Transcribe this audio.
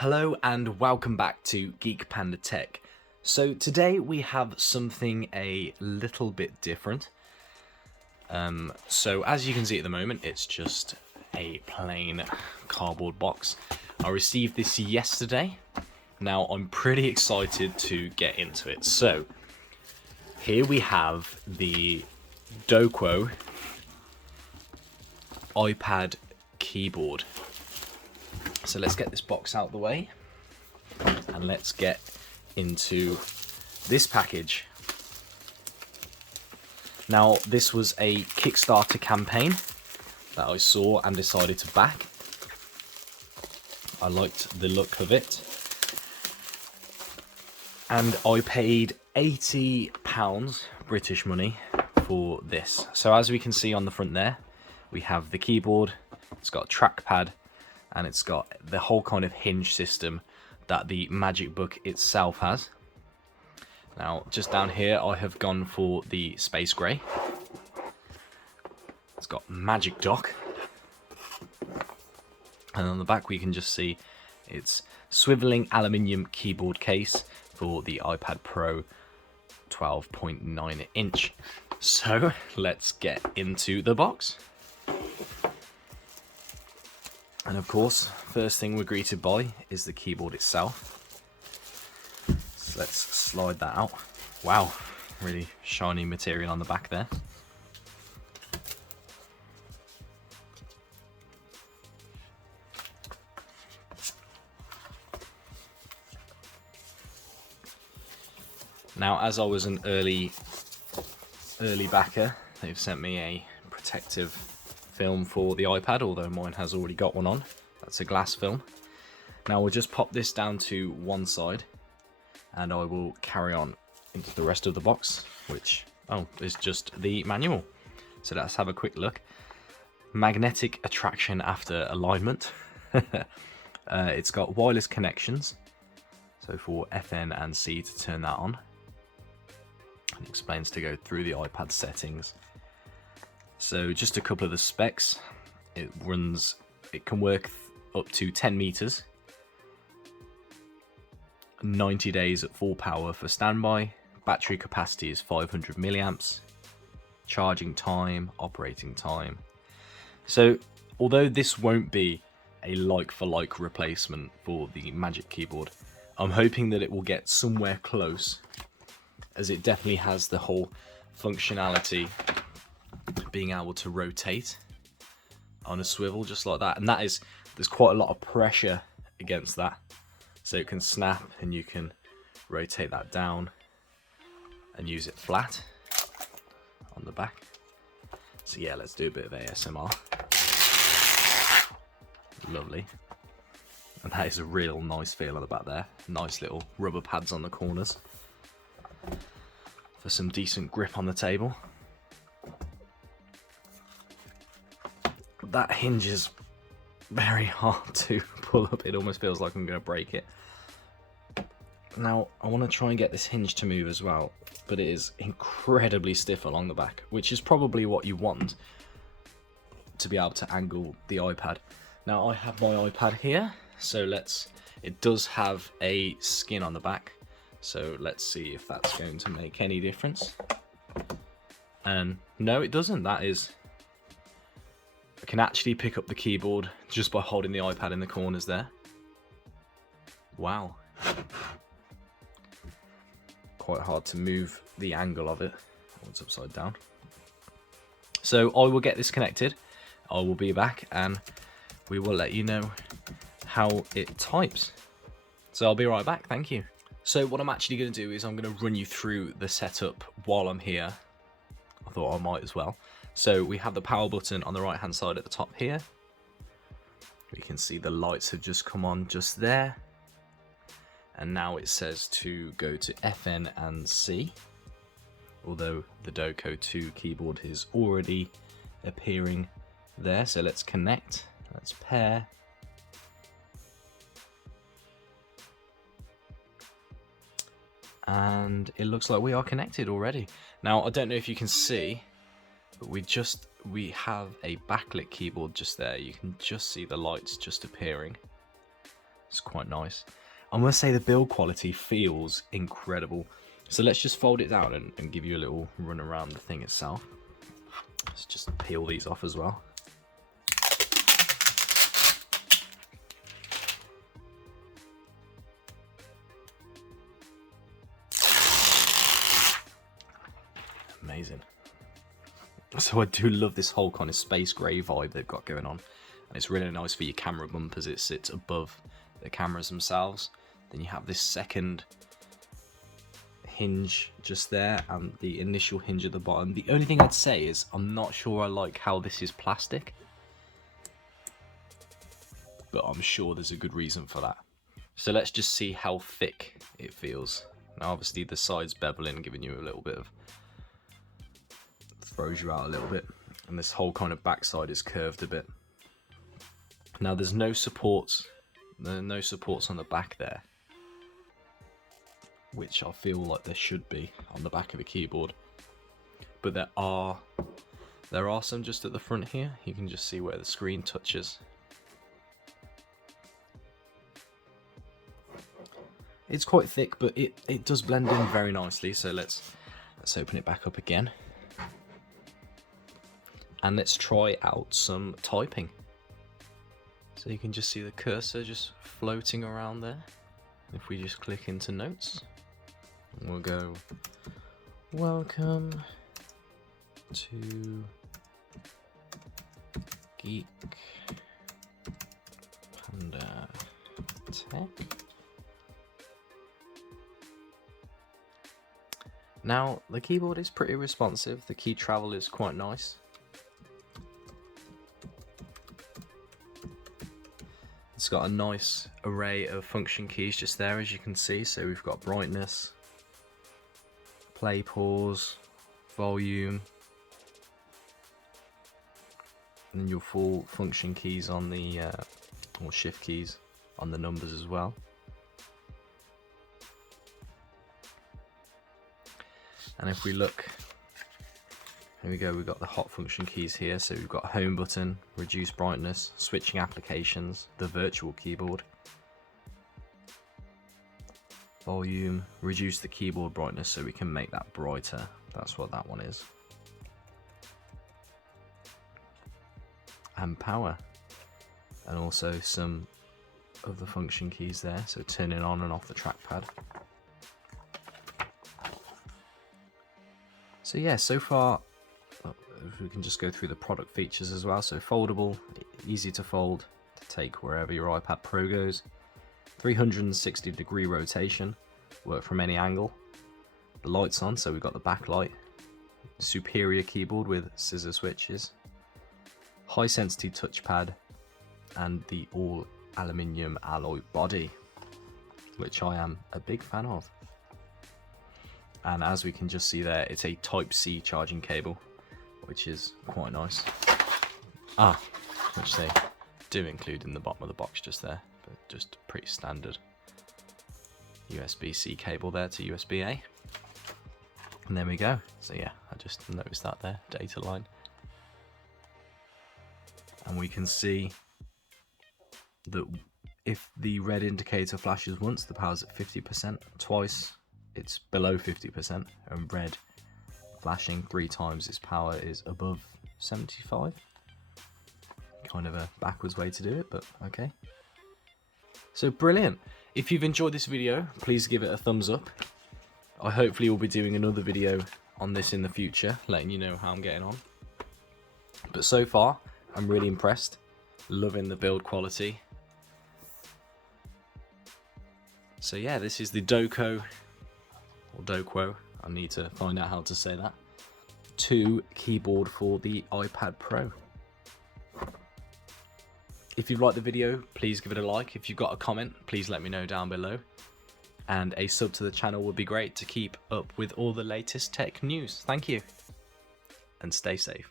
Hello and welcome back to Geek Panda Tech. So today we have something a little bit different. So as you can see at the moment, it's just a plain cardboard box. I received this yesterday. Now I'm pretty excited to get into it. So here we have the Doqo iPad keyboard. So let's get this box out of the way and let's get into this package. Now, this was a Kickstarter campaign that I saw and decided to back. I liked the look of it. And I paid £80 British money for this. So as we can see on the front there, we have the keyboard, it's got a trackpad, and it's got the whole kind of hinge system that the Magic Book itself has. Now, just down here, I have gone for the Space Grey. It's got Magic Dock. And on the back, we can just see it's swiveling aluminium keyboard case for the iPad Pro 12.9 inch. So, let's get into the box. And of course, first thing we're greeted by is the keyboard itself. So let's slide that out. Wow, really shiny material on the back there. Now, as I was an early backer, they've sent me a protective film for the iPad, although mine has already got one on. That's a glass film. Now we'll just pop this down to one side and I will carry on into the rest of the box, which is just the manual. So let's have a quick look. Magnetic attraction after alignment. It's got wireless connections, so for FN and C to turn that on. It explains to go through the iPad settings. So just a couple of the specs. It can work up to 10 meters, 90 days at full power for standby, battery capacity is 500 milliamps, charging time, operating time. So although this won't be a like-for-like replacement for the Magic Keyboard, I'm hoping that it will get somewhere close, as it definitely has the whole functionality being able to rotate on a swivel just like that, and there's quite a lot of pressure against that, so it can snap and you can rotate that down and use it flat on the back. So yeah, let's do a bit of ASMR. Lovely. And that is a real nice feel on the back there. Nice little rubber pads on the corners for some decent grip on the table. That hinge is very hard to pull up. It almost feels like I'm going to break it. Now, I want to try and get this hinge to move as well, but it is incredibly stiff along the back, which is probably what you want to be able to angle the iPad. Now, I have my iPad here, so it does have a skin on the back, so let's see if that's going to make any difference. And no, it doesn't. I can actually pick up the keyboard just by holding the iPad in the corners there. Wow. Quite hard to move the angle of it. It's upside down. So I will get this connected. I will be back and we will let you know how it types. So I'll be right back, thank you. So what I'm actually going to do is I'm going to run you through the setup while I'm here. I thought I might as well. So we have the power button on the right hand side at the top here. We can see the lights have just come on just there. And now it says to go to FN and C. Although the Doqo 2 keyboard is already appearing there. So let's connect, let's pair. And it looks like we are connected already. Now, I don't know if you can see, but we have a backlit keyboard just there. You can just see the lights just appearing. It's quite nice. I must say the build quality feels incredible. So let's just fold it down and give you a little run around the thing itself. Let's just peel these off as well. Amazing. So I do love this whole kind of space grey vibe they've got going on. And it's really nice for your camera bumpers. It sits above the cameras themselves. Then you have this second hinge just there and the initial hinge at the bottom. The only thing I'd say is I'm not sure I like how this is plastic. But I'm sure there's a good reason for that. So let's just see how thick it feels. Now obviously the sides beveling, giving you a little bit of... throws you out a little bit. And this whole kind of backside is curved a bit. Now there's no supports. There are no supports on the back there, which I feel like there should be on the back of the keyboard. But there are some just at the front here. You can just see where the screen touches. It's quite thick, but it does blend in very nicely. So let's open it back up again. And let's try out some typing. So you can just see the cursor just floating around there. If we just click into notes, we'll go, welcome to Geek Panda Tech. Now, the keyboard is pretty responsive. The key travel is quite nice. It's got a nice array of function keys just there, as you can see. So we've got brightness, play, pause, volume, and your full function keys on the, or shift keys on the numbers as well. And if we look, here we go, we've got the hot function keys here. So we've got home button, reduce brightness, switching applications, the virtual keyboard, volume, reduce the keyboard brightness so we can make that brighter. That's what that one is. And power. And also some of the function keys there. So turning on and off the trackpad. So yeah, so far, if we can just go through the product features as well. So foldable, easy to fold, to take wherever your iPad Pro goes. 360-degree rotation, work from any angle. The light's on, so we've got the backlight. Superior keyboard with scissor switches. High sensitivity touchpad, and the all aluminium alloy body, which I am a big fan of. And as we can just see there, it's a Type-C charging cable, which is quite nice. Which they do include in the bottom of the box just there, but just pretty standard USB-C cable there to USB-A. And there we go. So yeah, I just noticed that there, data line. And we can see that if the red indicator flashes once, the power's at 50%, twice it's below 50%, and red flashing 3 times, its power is above 75. Kind of a backwards way to do it, but okay. So brilliant. If you've enjoyed this video, please give it a thumbs up. I hopefully will be doing another video on this in the future, letting you know how I'm getting on. But so far, I'm really impressed. Loving the build quality. So yeah, this is the Doqo, or Doqo, I need to find out how to say that, 2 keyboard for the iPad Pro. If you've liked the video, please give it a like. If you've got a comment, please let me know down below. And a sub to the channel would be great to keep up with all the latest tech news. Thank you, and stay safe.